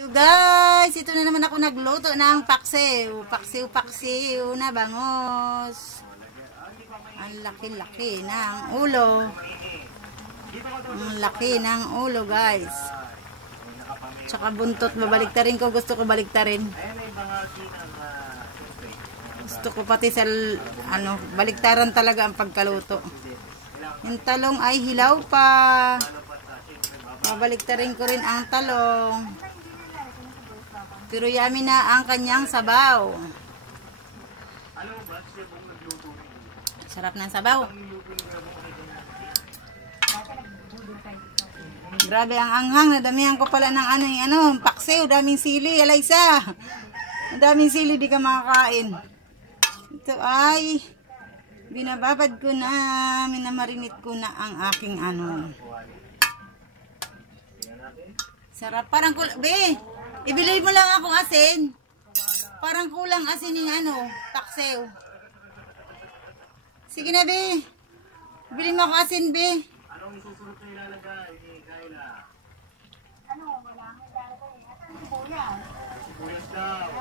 So guys, ito na naman ako nagluto ng paksiw. Paksiw na bangos. Ang laki-laki ng ulo. Ang laki ng ulo guys. Tsaka buntot, babaliktarin ko. Gusto ko baliktarin. Gusto ko pati sa baliktaran talaga ang pagkaluto. Yung talong ay hilaw pa. Babaliktarin ko rin ang talong. Pero yummy na ang kanyang sabaw. Sarap ng sabaw. Grabe ang anghang. Nadamihan ko pala ng paksiw. Daming sili, Eliza. Daming sili, di ka makakain. Ito ay binababad ko na, minamarinate ko na ang aking Sarap. Parang be, ibili mo lang akong asin. Parang kulang asin ng paksiw. Sige na, be. Ibili mo ako asin, be. Anong isusunod na ilalagay ni Kayla? Wala nang ilalagay. Asan ang sibuyas? Sibuyas daw.